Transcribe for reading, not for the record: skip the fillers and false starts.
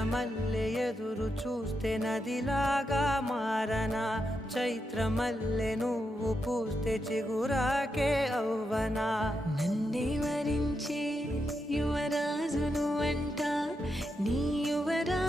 చంద్రమల్లె ఎదురు చూస్తే నదిలాగా మారనా, చైత్రమల్లె నువ్వు పూస్తే చిగురాకే అవ్వనా. నన్నే వరించే యువరాజును అంట నీ యువరా